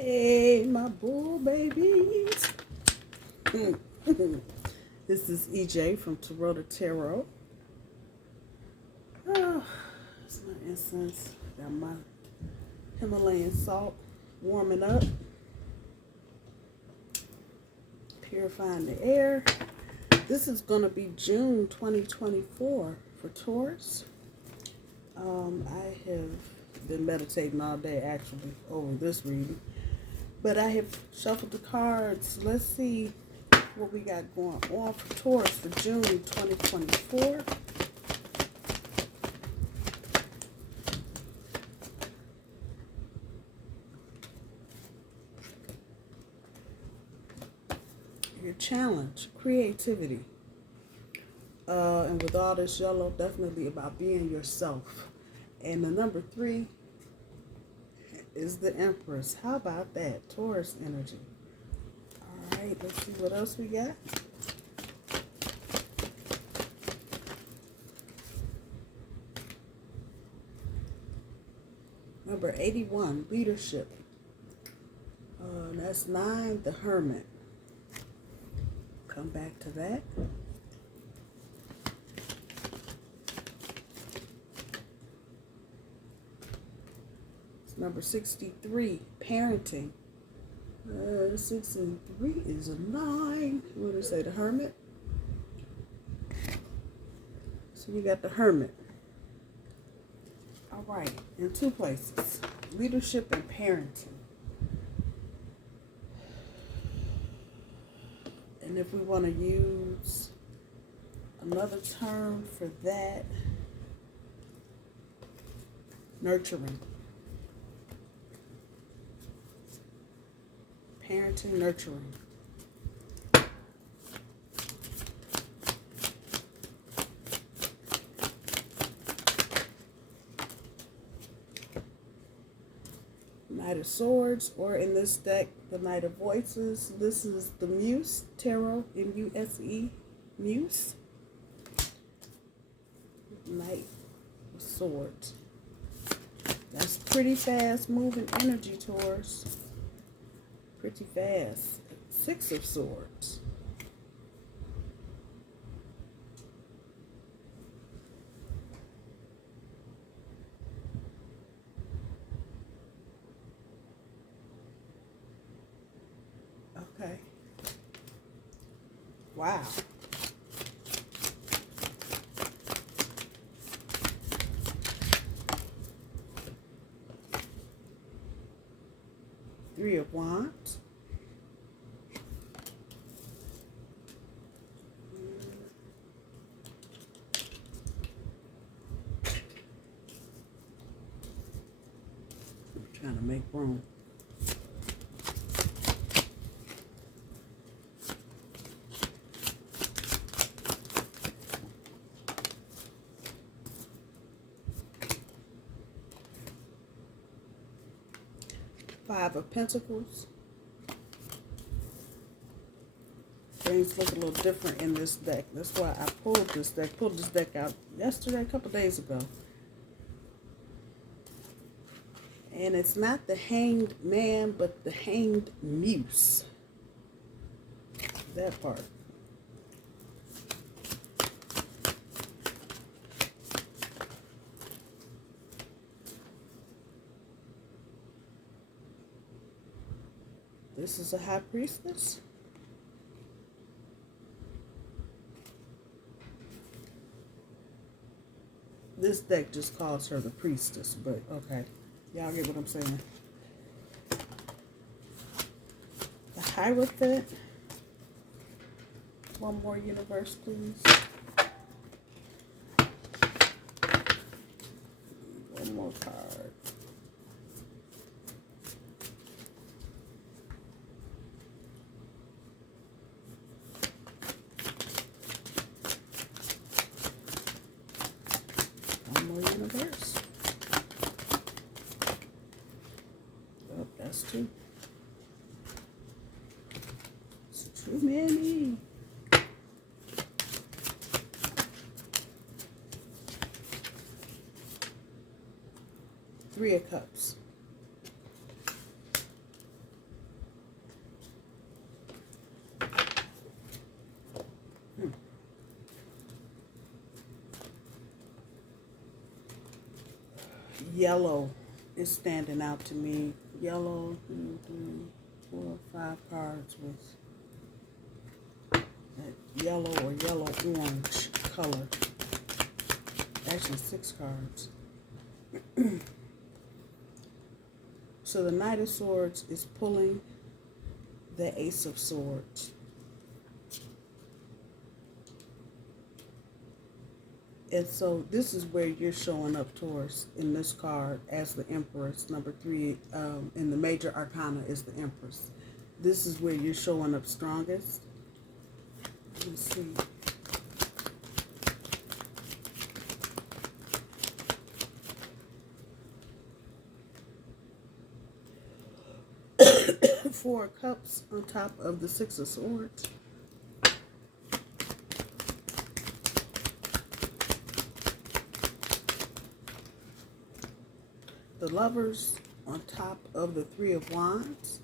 Hey, my bull babies. This is EJ from Taurota Tarot. Oh, it's my incense. Got my Himalayan salt warming up. Purifying the air. This is going to be June 2024 for Taurus. I have been meditating all day actually over this reading. But I have shuffled the cards. Let's see what we got going on for Taurus for June 2024. Your challenge, creativity. And with all this yellow, definitely about being yourself. And the number 3 is the Empress. How about that? Taurus energy. All right, let's see what else we got. Number 81, leadership. That's 9, the Hermit. Come back to that. Number 63, parenting. 63 is a 9. What do we say, the Hermit? So you got the Hermit. All right, in 2 places, leadership and parenting. And if we want to use another term for that, nurturing. Parenting, nurturing. Knight of Swords, or in this deck, the Knight of Voices. This is the Muse Tarot, M-U-S-E, Muse. Knight of Swords. That's pretty fast moving energy, Taurus. Pretty fast. 6 of Swords. Okay. Wow. Three of Wands. I'm trying to make room. Five of Pentacles. Things look a little different in this deck. That's why I pulled this deck out yesterday, a couple days ago. And it's not the Hanged Man, but the Hanged Muse. That part. This is a High Priestess. This deck just calls her the Priestess, but okay. Y'all get what I'm saying. The Hierophant. One more universe, please. One more card. Universe. Oh, that's 2. It's too many. Three of Cups. yellow is standing out to me. Yellow, 2, 3, 4, 5 cards with that yellow or yellow-orange color. Actually, 6 cards. So the Knight of Swords is pulling the Ace of Swords. And so this is where you're showing up, Taurus, in this card as the Empress. Number 3 in the major arcana is the Empress. This is where you're showing up strongest. Let's see. Four of Cups on top of the Six of Swords. The Lovers on top of the Three of Wands.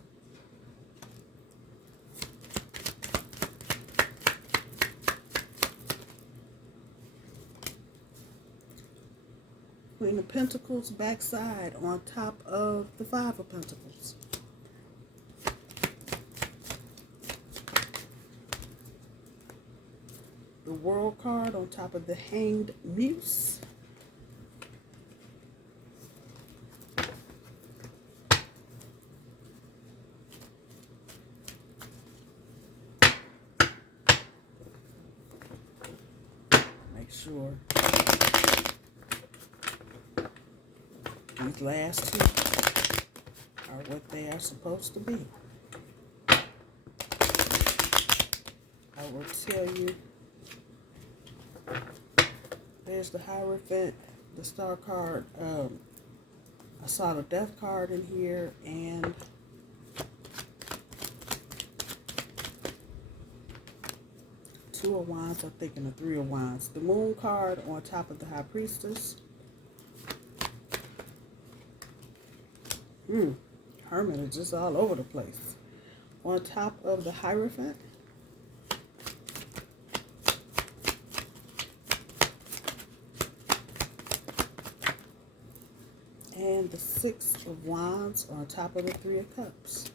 Queen of Pentacles backside on top of the Five of Pentacles. The World card on top of the Hanged Muse. Make sure these last two are what they are supposed to be. I will tell you. There's the Hierophant, the Star card. I saw the Death card in here, and Two of Wands, I'm thinking the Three of Wands. The Moon card on top of the High Priestess. Hermit is just all over the place. On top of the Hierophant. And the Six of Wands on top of the Three of Cups.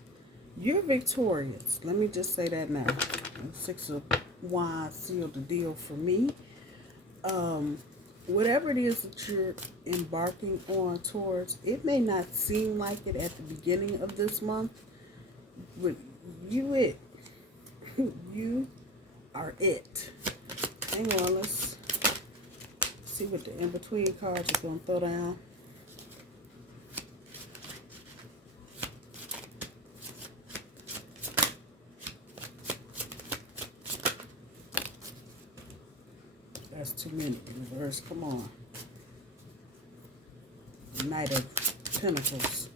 You're victorious. Let me just say that now. The Six of Wands sealed the deal for me. Whatever it is that you're embarking on towards, it may not seem like it at the beginning of this month, but you are it. Hang on, let's see what the in-between cards are going to throw down. That's too many in reverse. Come on. Knight of Pentacles.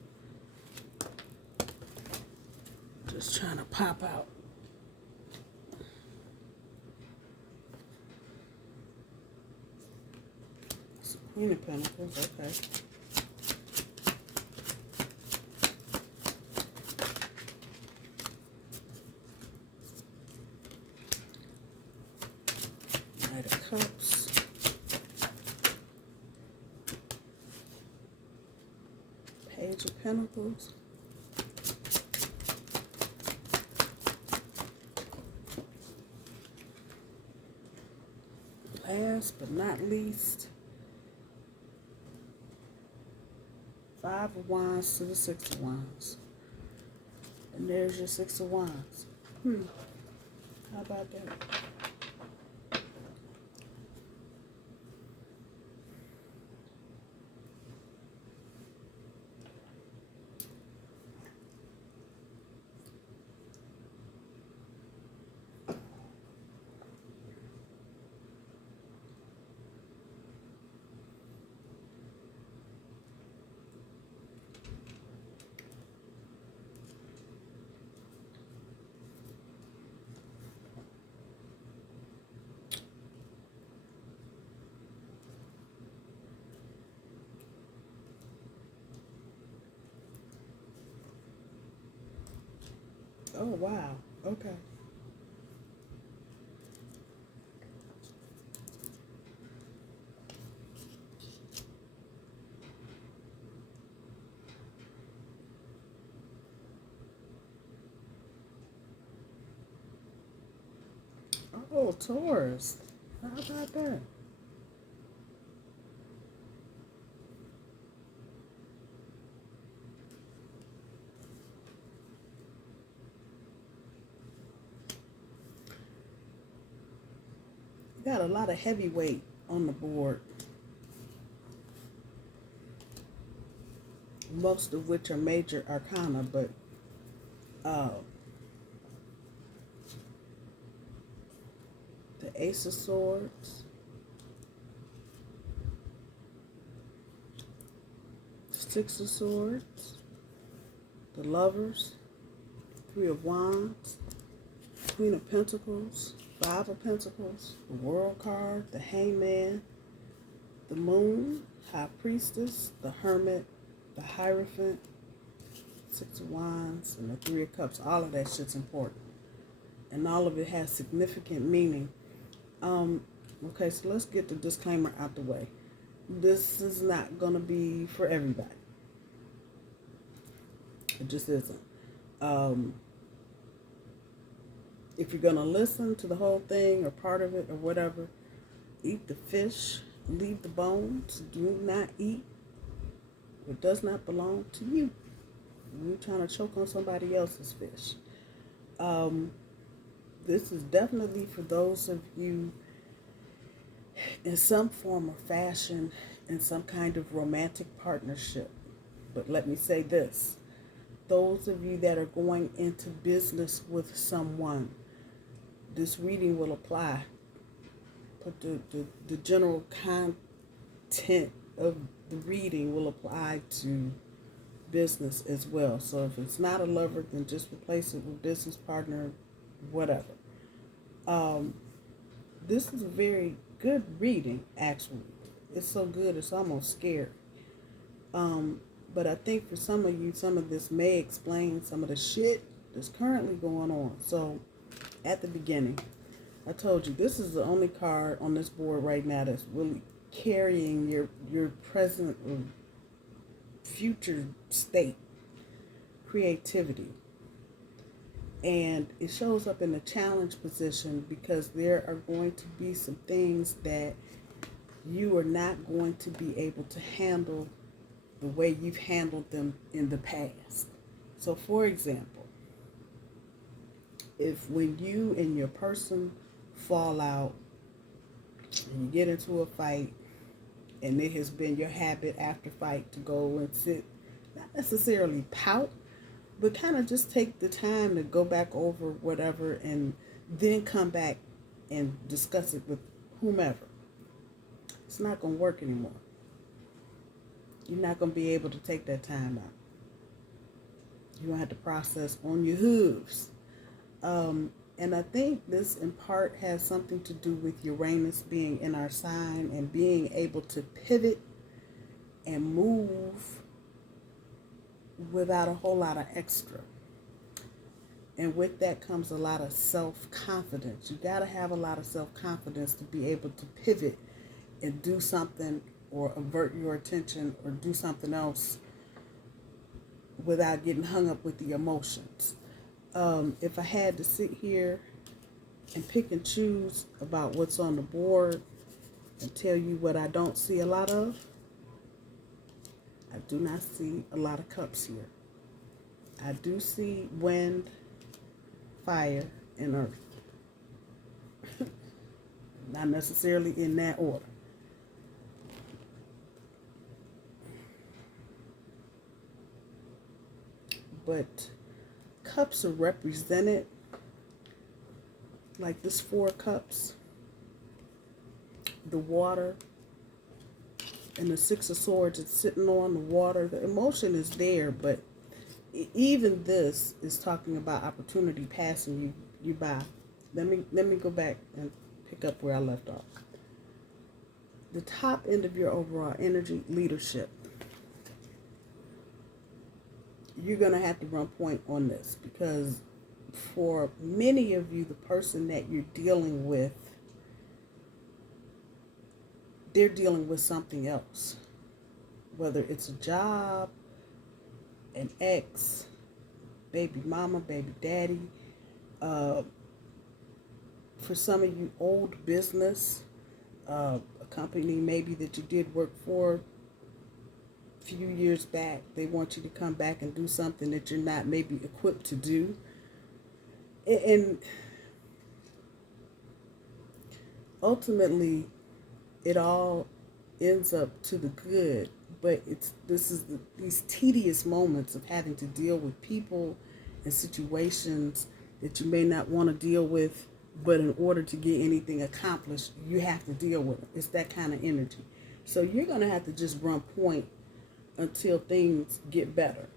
Just trying to pop out. It's a Queen of Pentacles. Okay. Knight of Cups. Page of Pentacles. Last but not least, Five of Wands to the Six of Wands. And there's your Six of Wands. How about that? Oh, wow. Okay. Oh, Taurus. How about that? Got a lot of heavyweight on the board, most of which are major arcana, but the Ace of Swords, Six of Swords, the Lovers, Three of Wands, Queen of Pentacles, Five of Pentacles, the World card, the Hangman, the Moon, High Priestess, the Hermit, the Hierophant, Six of Wands, and the Three of Cups. All of that shit's important. And all of it has significant meaning. Okay, so let's get the disclaimer out the way. This is not going to be for everybody. It just isn't. If you're going to listen to the whole thing or part of it or whatever, eat the fish, leave the bones. Do not eat what does not belong to you. You're trying to choke on somebody else's fish. This is definitely for those of you in some form or fashion in some kind of romantic partnership. But let me say this. Those of you that are going into business with someone, this reading will apply. But the general content of the reading will apply to business as well. So if it's not a lover, then just replace it with business partner, whatever. This is a very good reading, actually. It's so good, it's almost scary. But I think for some of you, some of this may explain some of the shit that's currently going on. So at the beginning, I told you this is the only card on this board right now that's really carrying your present or future state, creativity. And it shows up in the challenge position because there are going to be some things that you are not going to be able to handle the way you've handled them in the past. So for example, if when you and your person fall out and you get into a fight and it has been your habit after fight to go and sit, not necessarily pout, but kind of just take the time to go back over whatever and then come back and discuss it with whomever. It's not going to work anymore. You're not going to be able to take that time out. You're going to have to process on your hooves. And I think this in part has something to do with Uranus being in our sign and being able to pivot and move without a whole lot of extra. And with that comes a lot of self-confidence. You got to have a lot of self-confidence to be able to pivot and do something or avert your attention or do something else without getting hung up with the emotions. If I had to sit here and pick and choose about what's on the board and tell you what I don't see a lot of, I do not see a lot of cups here. I do see wind, fire, and earth. Not necessarily in that order. But cups are represented like this 4 cups, the water, and the 6 of Swords. It's sitting on the water. The emotion is there, but even this is talking about opportunity passing you by. Let me go back and pick up where I left off. The top end of your overall energy, leadership. You're going to have to run point on this because for many of you, the person that you're dealing with, they're dealing with something else. Whether it's a job, an ex, baby mama, baby daddy, for some of you, old business, a company maybe that you did work for a few years back, they want you to come back and do something that you're not maybe equipped to do. And ultimately, it all ends up to the good, but these tedious moments of having to deal with people and situations that you may not want to deal with, but in order to get anything accomplished, you have to deal with it. It's that kind of energy. So you're going to have to just run point until things get better.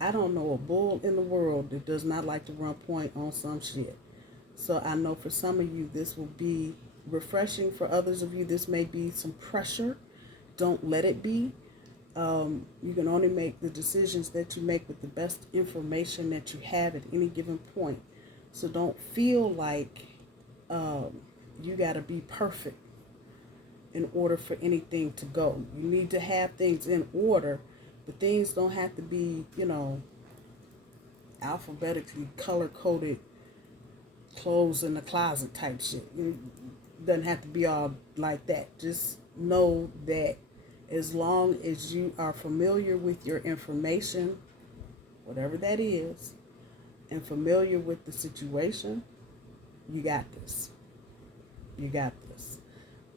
I don't know a bull in the world that does not like to run point on some shit. So I know for some of you, this will be refreshing. For others of you, this may be some pressure. Don't let it be. You can only make the decisions that you make with the best information that you have at any given point. So don't feel like you got to be perfect in order for anything to go. You need to have things in order, but things don't have to be, alphabetically color-coded clothes in the closet type shit. It doesn't have to be all like that. Just know that as long as you are familiar with your information, whatever that is, and familiar with the situation, you got this. You got this.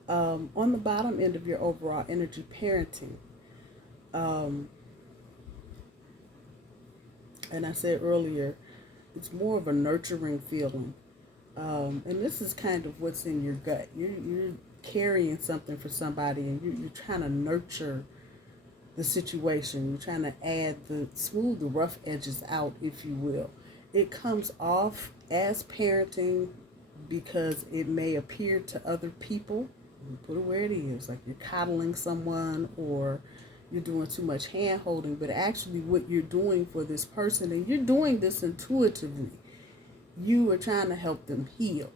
On the bottom end of your overall energy, parenting. And I said earlier, it's more of a nurturing feeling. And this is kind of what's in your gut. You're carrying something for somebody, and you're trying to nurture the situation. You're trying to smooth the rough edges out, if you will. It comes off as parenting because it may appear to other people, put it where it is, like you're coddling someone or you're doing too much hand holding, but actually what you're doing for this person, and you're doing this intuitively, you are trying to help them heal.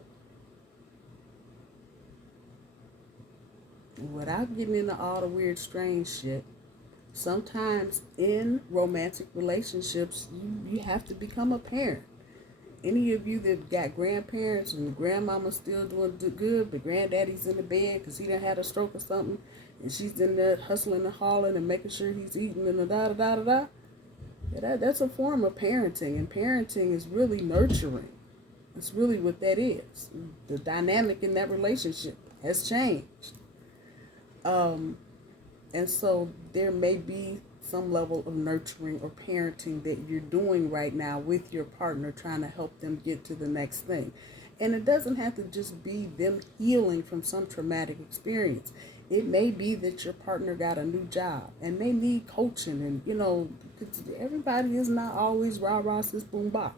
Without getting into all the weird, strange shit, sometimes in romantic relationships, you have to become a parent. Any of you that got grandparents and the grandmama's still doing good, but granddaddy's in the bed because he done had a stroke or something, and she's in there hustling and hauling and making sure he's eating and da-da-da-da-da. Yeah, that's a form of parenting, and parenting is really nurturing. That's really what that is. The dynamic in that relationship has changed. And so there may be some level of nurturing or parenting that you're doing right now with your partner, trying to help them get to the next thing. And it doesn't have to just be them healing from some traumatic experience. It may be that your partner got a new job and they need coaching, and everybody is not always rah-rah, sis, boom, bah.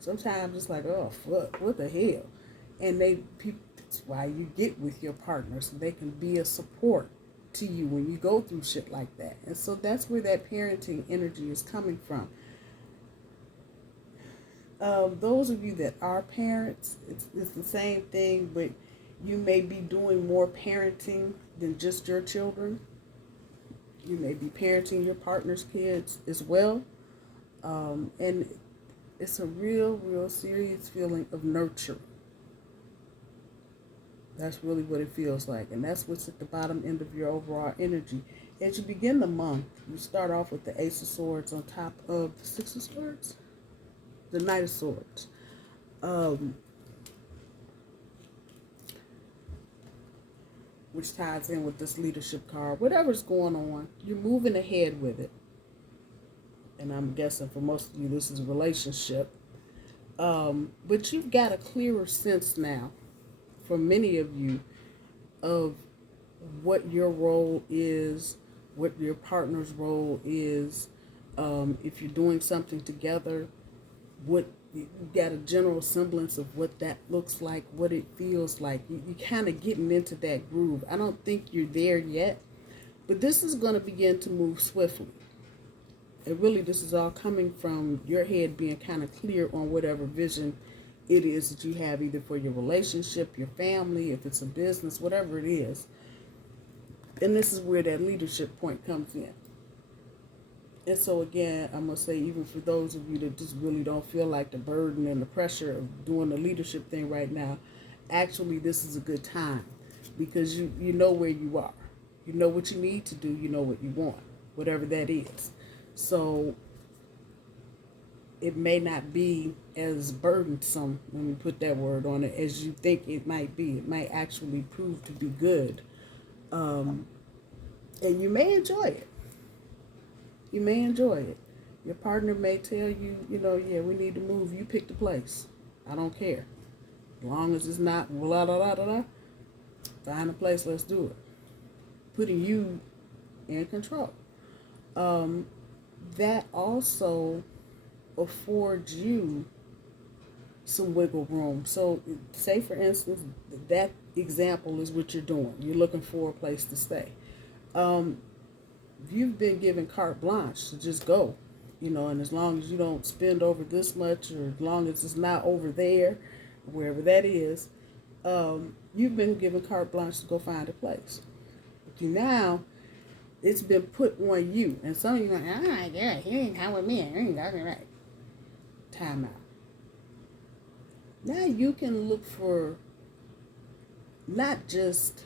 Sometimes it's like, oh, fuck, what the hell? And that's why you get with your partner, so they can be a support to you when you go through shit like that. And so that's where that parenting energy is coming from. Those of you that are parents, it's the same thing, but you may be doing more parenting than just your children. You may be parenting your partner's kids as well. And it's a real serious feeling of nurture. That's really what it feels like. And that's what's at the bottom end of your overall energy. As you begin the month, you start off with the Ace of Swords on top of the Six of Swords, the Knight of Swords. Which ties in with this leadership card. Whatever's going on, you're moving ahead with it. And I'm guessing for most of you, this is a relationship. But you've got a clearer sense now, for many of you, of what your role is, what your partner's role is. If you're doing something together, what you got a general semblance of what that looks like, what it feels like. You're kind of getting into that groove. I don't think you're there yet, but this is going to begin to move swiftly. And really, this is all coming from your head being kind of clear on whatever vision it is that you have, either for your relationship, your family, if it's a business, whatever it is. And this is where that leadership point comes in. And so again, I'm going to say, even for those of you that just really don't feel like the burden and the pressure of doing the leadership thing right now, actually this is a good time because you know where you are. You know what you need to do. You know what you want, whatever that is. So it may not be as burdensome, when we put that word on it, as you think it might be. It might actually prove to be good. And you may enjoy it. You may enjoy it. Your partner may tell you, yeah, we need to move. You pick the place. I don't care. As long as it's not blah, blah, blah, blah, blah. Find a place, let's do it. Putting you in control. That also affords you some wiggle room. So say for instance, that example is what you're doing. You're looking for a place to stay. You've been given carte blanche to just go, and as long as you don't spend over this much, or as long as it's not over there, wherever that is, you've been given carte blanche to go find a place. But now, it's been put on you. And some of you are like, oh my God, he ain't come with me. He ain't talking right. Time out. Now you can look for not just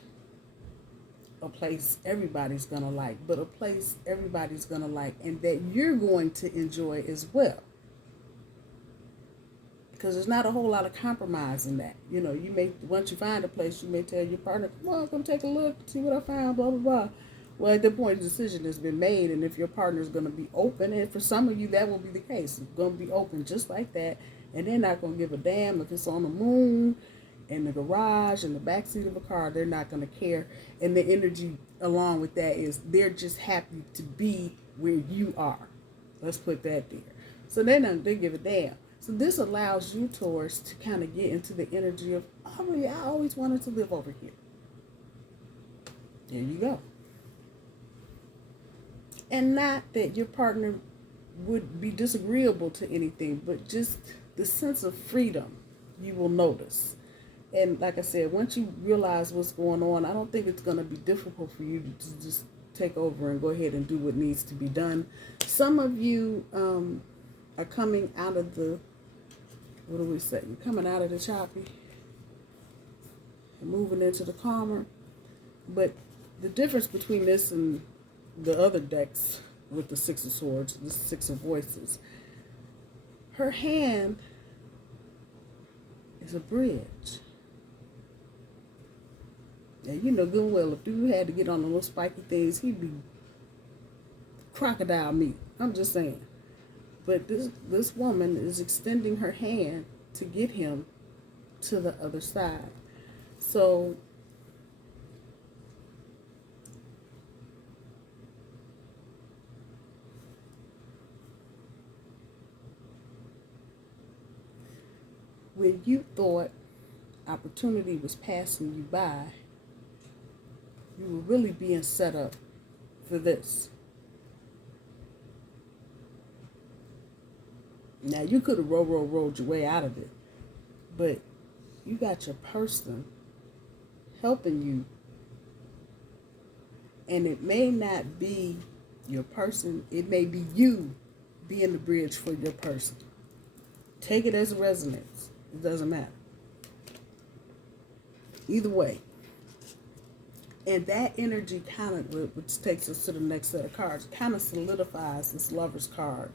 a place everybody's going to like, but a place everybody's going to like and that you're going to enjoy as well. Because there's not a whole lot of compromise in that. You may, once you find a place, you may tell your partner, come on, come take a look, see what I found, blah, blah, blah. Well, at that point, the decision has been made, and if your partner is going to be open, and for some of you, that will be the case. It's going to be open just like that, and they're not going to give a damn if it's on the moon, in the garage, in the backseat of a car. They're not going to care, and the energy along with that is they're just happy to be where you are. Let's put that there. So they give a damn. So this allows you, Taurus, to kind of get into the energy of, oh, yeah, I always wanted to live over here. There you go. And not that your partner would be disagreeable to anything, but just the sense of freedom you will notice. And like I said, once you realize what's going on, I don't think it's going to be difficult for you to just take over and go ahead and do what needs to be done. Some of you are coming out of the, what do we say? You're coming out of the choppy and moving into the calmer. But the difference between this and the other decks with the Six of Swords, the Six of Voices, her hand is a bridge. Yeah, you know good and well, if you had to get on the little spiky things, he'd be crocodile meat. I'm just saying. But this woman is extending her hand to get him to the other side. So when you thought opportunity was passing you by, you were really being set up for this. Now, you could have rolled your way out of it, but you got your person helping you, and it may not be your person, it may be you being the bridge for your person. Take it as a resonance. It doesn't matter. Either way. And that energy kind of, which takes us to the next set of cards, kind of solidifies this Lover's card.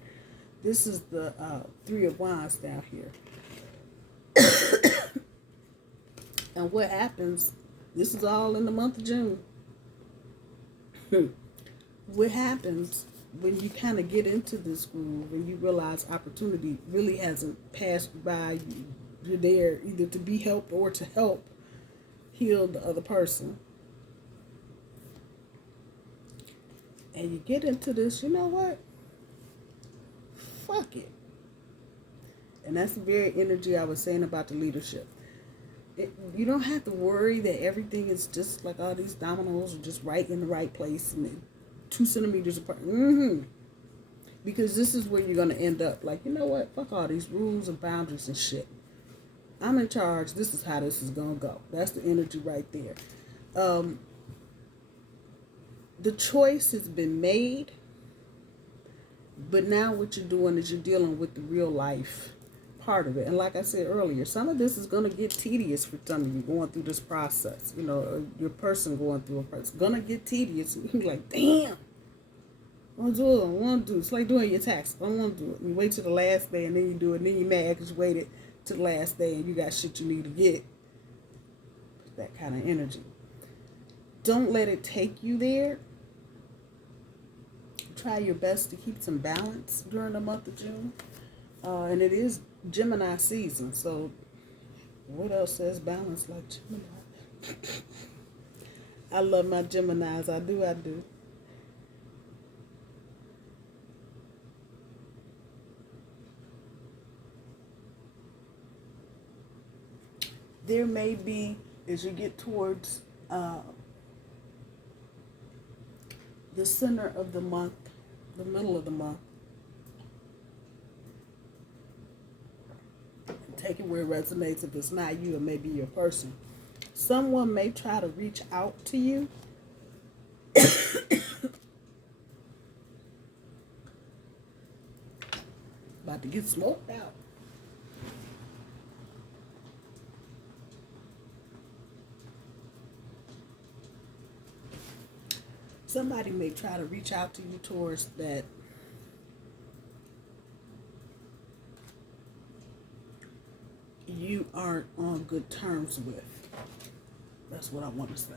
This is the Three of Wands down here. And what happens, this is all in the month of June. What happens when you kind of get into this groove and you realize opportunity really hasn't passed by you? You're there either to be helped or to help heal the other person. And you get into this, you know what? Fuck it. And that's the very energy I was saying about the leadership. You don't have to worry that everything is just like all these dominoes are just right in the right place and 2 centimeters apart. Because this is where you're going to end up. Like, you know what? Fuck all these rules and boundaries and shit. I'm in charge. This is how this is going to go. That's the energy right there. The choice has been made. But now what you're doing is you're dealing with the real life part of it. And like I said earlier, some of this is going to get tedious for some of you going through this process. You know, your person going through a process. It's going to get tedious. You're like, damn. I want to do it. I want to do it. It's like doing your taxes. I don't want to do it. You wait till the last day and then you do it. And then you're mad because you waited till the last day and you got shit you need to get. That kind of energy. Don't let it take you there. Try your best to keep some balance during the month of June. And it is Gemini season. So what else says balance like Gemini? I love my Geminis. I do. There may be, as you get towards the center of the month, the middle of the month, take it where it resonates. If it's not you, it may be your person. Someone may try to reach out to you. About to get smoked out. Somebody may try to reach out to you towards that you aren't on good terms with. That's what I want to say.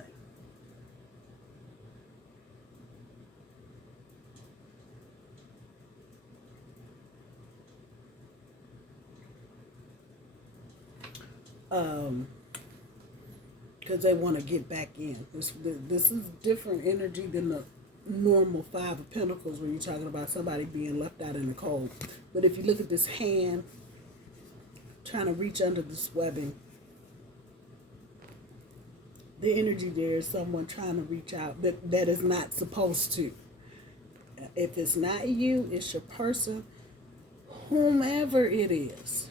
Because they want to get back in. This is different energy than the normal Five of Pentacles when you're talking about somebody being left out in the cold. But if you look at this hand, trying to reach under this webbing, the energy there is someone trying to reach out that is not supposed to. If it's not you, it's your person, whomever it is.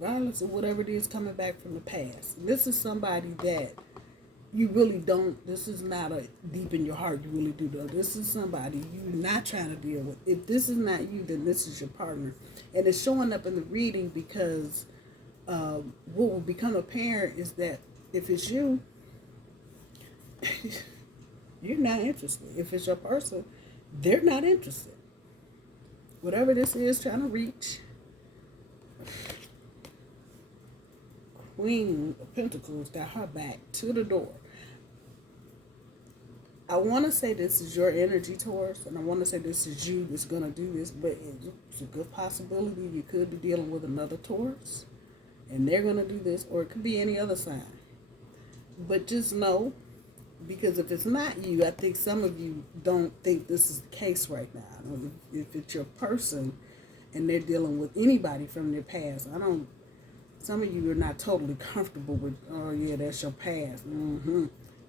Regardless of whatever it is coming back from the past. This is somebody that you really don't, this is not a deep in your heart, you really do know. This is somebody you're not trying to deal with. If this is not you, then this is your partner. And it's showing up in the reading because what will become apparent is that if it's you, you're not interested. If it's your person, they're not interested. Whatever this is trying to reach, Queen of Pentacles got her back to the door. I want to say this is your energy, Taurus, and I want to say this is you that's going to do this, but it's a good possibility you could be dealing with another Taurus, and they're going to do this, or it could be any other sign. But just know, because if it's not you, I think some of you don't think this is the case right now. If it's your person and they're dealing with anybody from their past, some of you are not totally comfortable with, oh yeah, that's your past.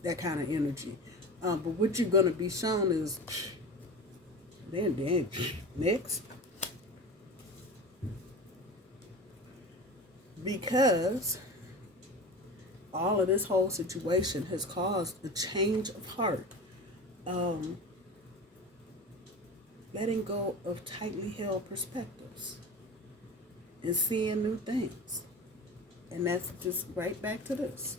That kind of energy. But what you're going to be shown is, then next. Because all of this whole situation has caused a change of heart. Letting go of tightly held perspectives and seeing new things. And that's just right back to this.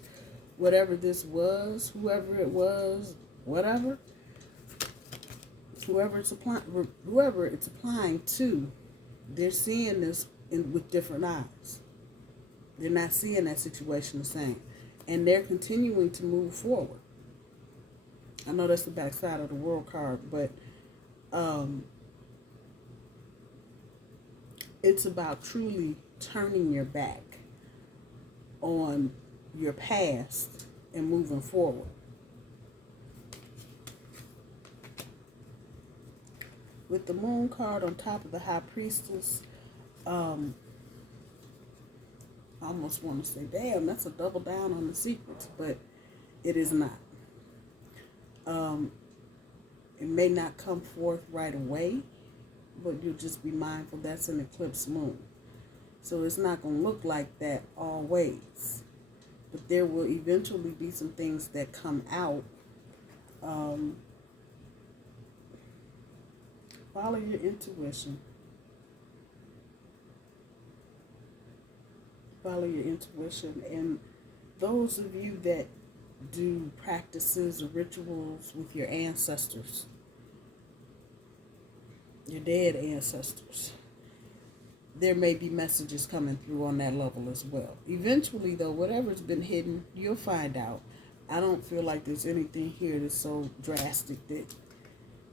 Whatever this was, whoever it was, whatever, whoever it's applying to, they're seeing this with different eyes. They're not seeing that situation the same. And they're continuing to move forward. I know that's the backside of the World card, but it's about truly turning your back on your past and moving forward. With the Moon card on top of the High Priestess, I almost want to say, damn, that's a double down on the secrets, but it is not. It may not come forth right away, but you'll just be mindful that's an eclipse moon. So it's not going to look like that always. But there will eventually be some things that come out. Follow your intuition. Follow your intuition. And those of you that do practices or rituals with your ancestors, your dead ancestors, there may be messages coming through on that level as well. Eventually, though, whatever's been hidden, you'll find out. I don't feel like there's anything here that's so drastic that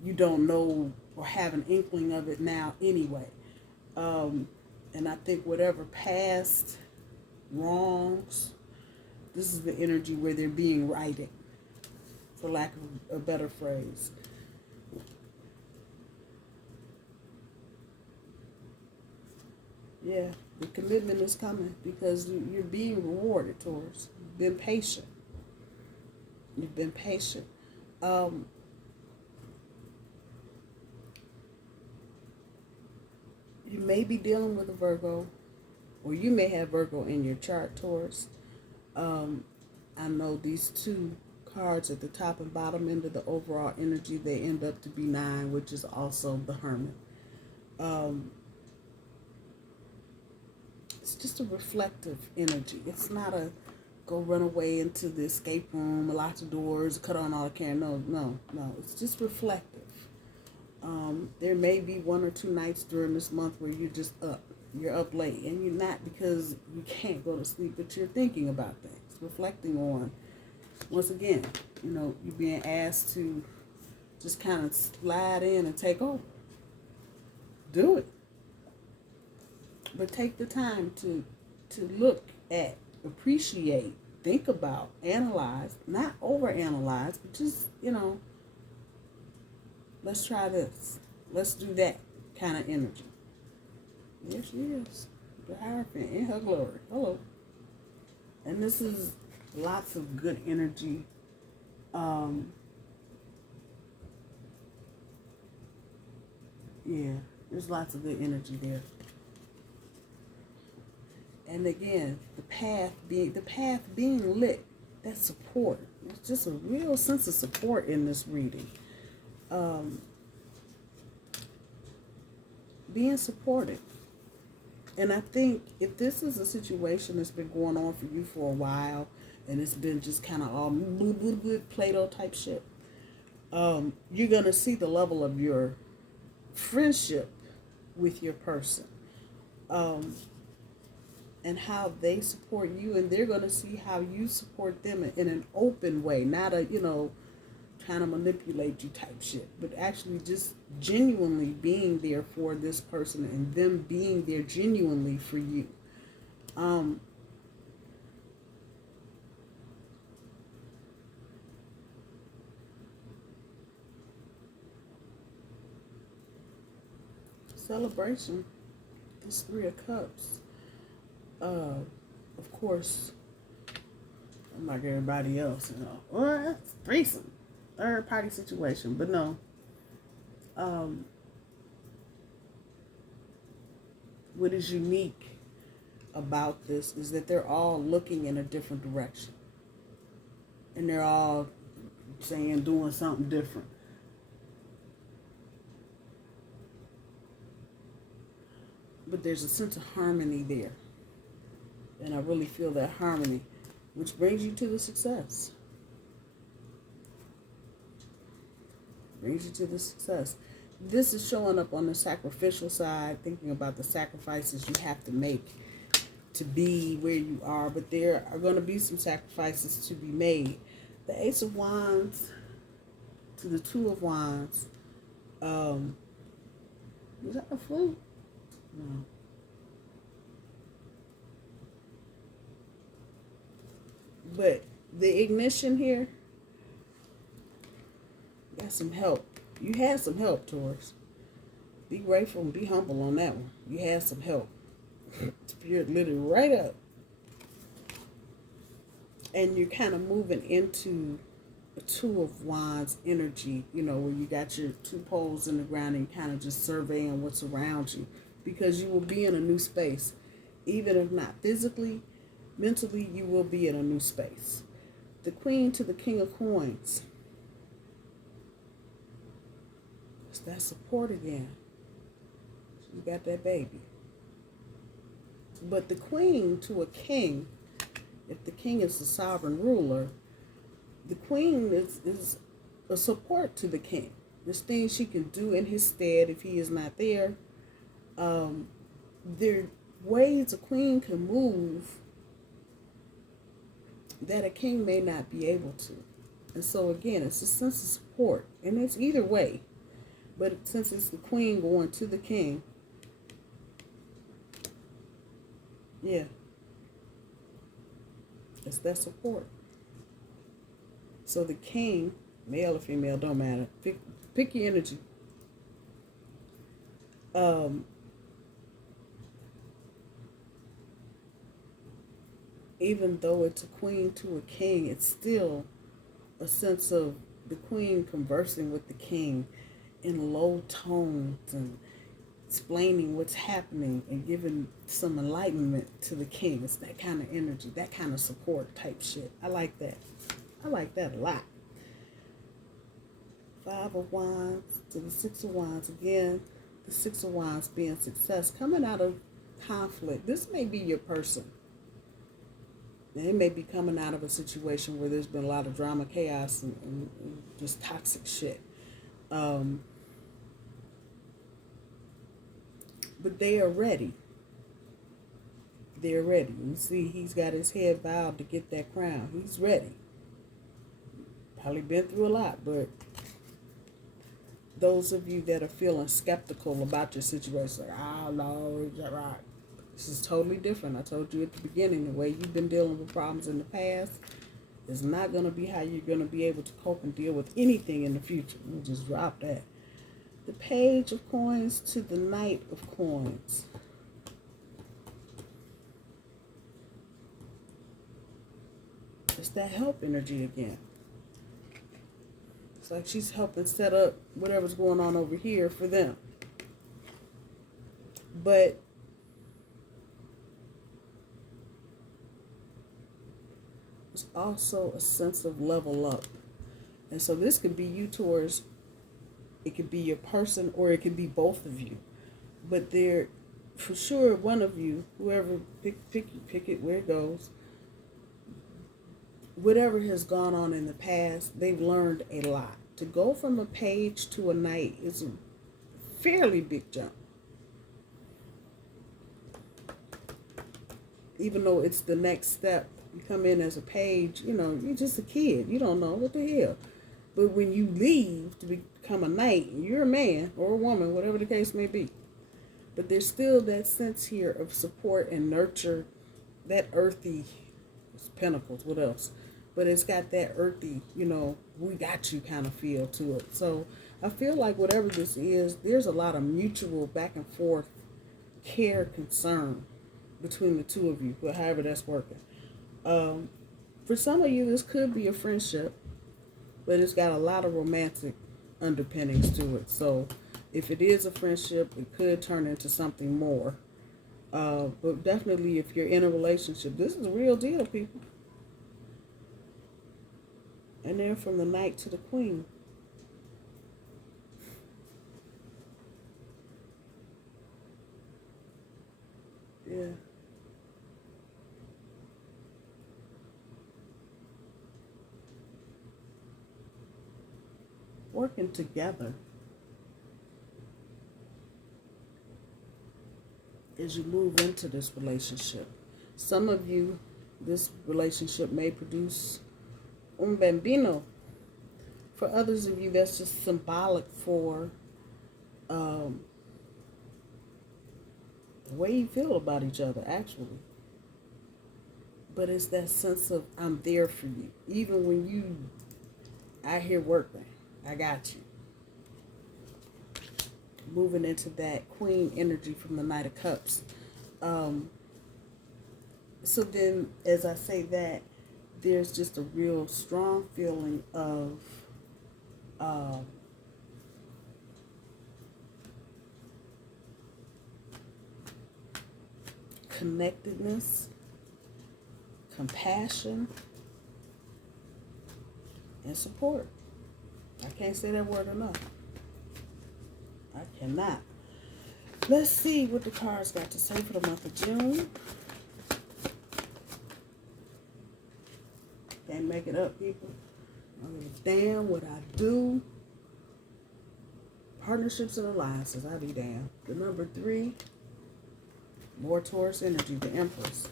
you don't know or have an inkling of it now anyway. And I think whatever past wrongs, this is the energy where they're being righted, for lack of a better phrase. Yeah, the commitment is coming because you're being rewarded, Taurus. You've been patient. You've been patient. You may be dealing with a Virgo, or you may have Virgo in your chart, Taurus. I know these two cards at the top and bottom end of the overall energy, they end up to be 9, which is also the Hermit. It's just a reflective energy. It's not a go run away into the escape room, lock the doors, cut on all the camera. No. It's just reflective. There may be 1 or 2 nights during this month where you're just up. You're up late, and you're not because you can't go to sleep, but you're thinking about things, reflecting on, once again, you're being asked to just kind of slide in and take over. Do it. But take the time to look at, appreciate, think about, analyze, not overanalyze, but just, let's try this. Let's do that kind of energy. There she is. The Hierophant in her glory. Hello. And this is lots of good energy. Yeah, there's lots of good energy there. And again, the path being lit, that's support. It's just a real sense of support in this reading. Being supported. And I think if this is a situation that's been going on for you for a while, and it's been just kind of all Play-Doh type shit, you're going to see the level of your friendship with your person. And how they support you, and they're going to see how you support them in an open way, not a, trying to manipulate you type shit, but actually just genuinely being there for this person and them being there genuinely for you. Celebration. This 3 of Cups. Of course, like everybody else, well, that's threesome, third party situation, but no. What is unique about this is that they're all looking in a different direction, and they're all doing something different. But there's a sense of harmony there. And I really feel that harmony, which brings you to the success. Brings you to the success. This is showing up on the sacrificial side, thinking about the sacrifices you have to make to be where you are. But there are going to be some sacrifices to be made. The Ace of Wands to the 2 of Wands. Was that a flute? No. But the ignition here, got some help. You had some help, Taurus. Be grateful and be humble on that one. You had some help. Spirit lit it right up. And you're kind of moving into a 2 of Wands energy, where you got your 2 poles in the ground and kind of just surveying what's around you. Because you will be in a new space. Even if not physically, mentally, you will be in a new space. The Queen to the King of Coins. It's that support again. She's got that baby. But the queen to a king, if the king is the sovereign ruler, the queen is a support to the king. There's things she can do in his stead if he is not there. There are ways a queen can move that a king may not be able to. And so again, it's a sense of support. And it's either way. But since it's the queen going to the king, yeah, it's that support. So the king, male or female, don't matter. Pick your energy. Even though it's a queen to a king, it's still a sense of the queen conversing with the king in low tones and explaining what's happening and giving some enlightenment to the king. It's that kind of energy, that kind of support type shit. I like that. I like that a lot. 5 of Wands to the 6 of Wands. Again, the 6 of Wands being success. Coming out of conflict. This may be your person. They may be coming out of a situation where there's been a lot of drama, chaos, and just toxic shit. But they are ready. They're ready. You see, he's got his head bowed to get that crown. He's ready. Probably been through a lot, but those of you that are feeling skeptical about your situation, like, oh no, is that right? This is totally different. I told you at the beginning, the way you've been dealing with problems in the past is not going to be how you're going to be able to cope and deal with anything in the future. You just drop that. The Page of Coins to the Knight of Coins. It's that help energy again. It's like she's helping set up whatever's going on over here for them. But it's also a sense of level up. And so this could be you towards, it could be your person, or it could be both of you. But there, for sure, one of you, whoever, pick it where it goes, whatever has gone on in the past, they've learned a lot. To go from a page to a knight is a fairly big jump. Even though it's the next step, you come in as a page, you know, you're just a kid. You don't know what the hell. But when you leave to become a knight, you're a man or a woman, whatever the case may be. But there's still that sense here of support and nurture, that earthy, pentacles, what else? But it's got that earthy, you know, we got you kind of feel to it. So I feel like whatever this is, there's a lot of mutual back and forth care, concern between the two of you, but however that's working. For some of you, this could be a friendship, but it's got a lot of romantic underpinnings to it. So if it is a friendship, it could turn into something more. But definitely if you're in a relationship, this is a real deal, people. And then from the Knight to the Queen. Yeah. Working together as you move into this relationship. Some of you, this relationship may produce un bambino. For others of you, that's just symbolic for the way you feel about each other, actually. But it's that sense of, I'm there for you. Even when you out here working, I got you. Moving into that Queen energy from the Knight of Cups. So then, as I say that, there's just a real strong feeling of connectedness, compassion, and support. I can't say that word enough. I cannot. Let's see what the cards got to say for the month of June. Can't make it up, people. I don't give a damn what I do. Partnerships and alliances, I be damn. The number 3, more Taurus energy, the Empress.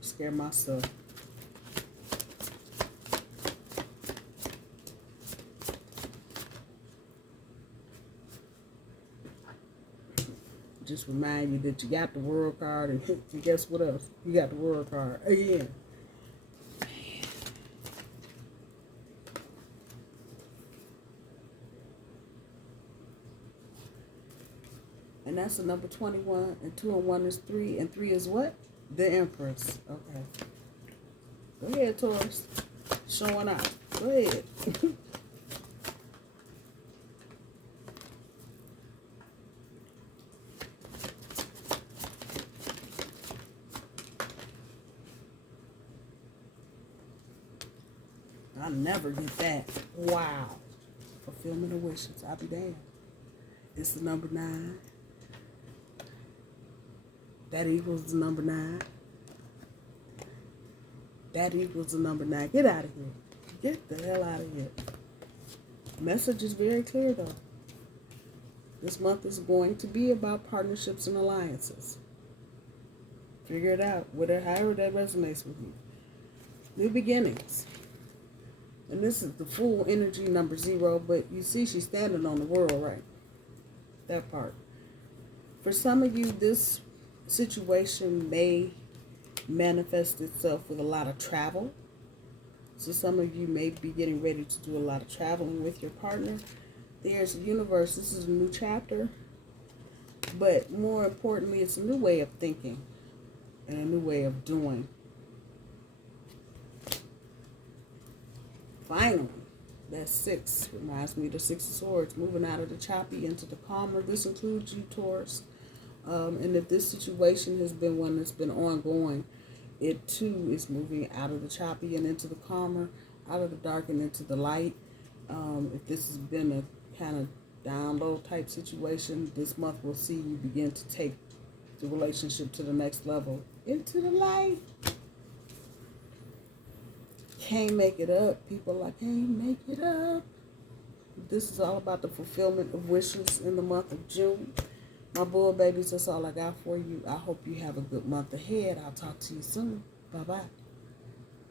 Scare myself. Just remind you that you got the World card, and guess what else? You got the World card again. And that's the number 21, and 2 and 1 is 3, and 3 is what? The Empress. Okay. Go ahead, Taurus. Showing out. Go ahead. I never get that. Wow. Fulfillment of wishes. I'll be damned. It's the number 9. That equals the number 9. That equals the number 9. Get out of here. Get the hell out of here. Message is very clear, though. This month is going to be about partnerships and alliances. Figure it out. However that resonates with you. New beginnings. And this is the full energy, number 0. But you see she's standing on the world, right? That part. For some of you, this situation may manifest itself with a lot of travel. So some of you may be getting ready to do a lot of traveling with your partner. There's a universe. This is a new chapter. But more importantly, it's a new way of thinking and a new way of doing. Finally, that 6 reminds me of the 6 of Swords, moving out of the choppy into the calmer. This includes you, Taurus. And if this situation has been one that's been ongoing, it too is moving out of the choppy and into the calmer, out of the dark and into the light. If this has been a kind of down low type situation, this month we'll see you begin to take the relationship to the next level, into the light. Can't make it up. People are like, can't make it up. This is all about the fulfillment of wishes in the month of June. My bull babies, that's all I got for you. I hope you have a good month ahead. I'll talk to you soon. Bye-bye.